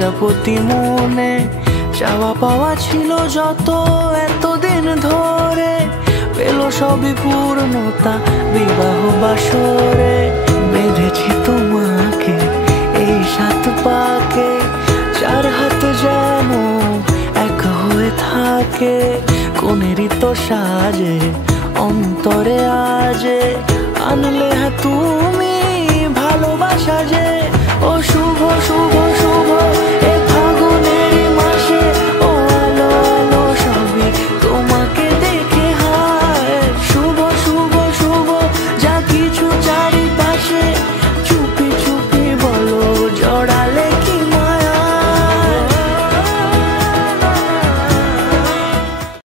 প্রজাপতি মনে চাওয়া পাওয়া ছিল যত এতদিন ধরে, পেল সবই পূর্ণতা বিবাহ বাসরে। বেঁধেছি তোমাকে এই 7 পাকে, 4 হাত যেন এক হয়ে থাকে। কোনেরই তো সাজে অন্তরে আজে আনলে তুমি ভালোবাসা যে। ও শুভ শুভ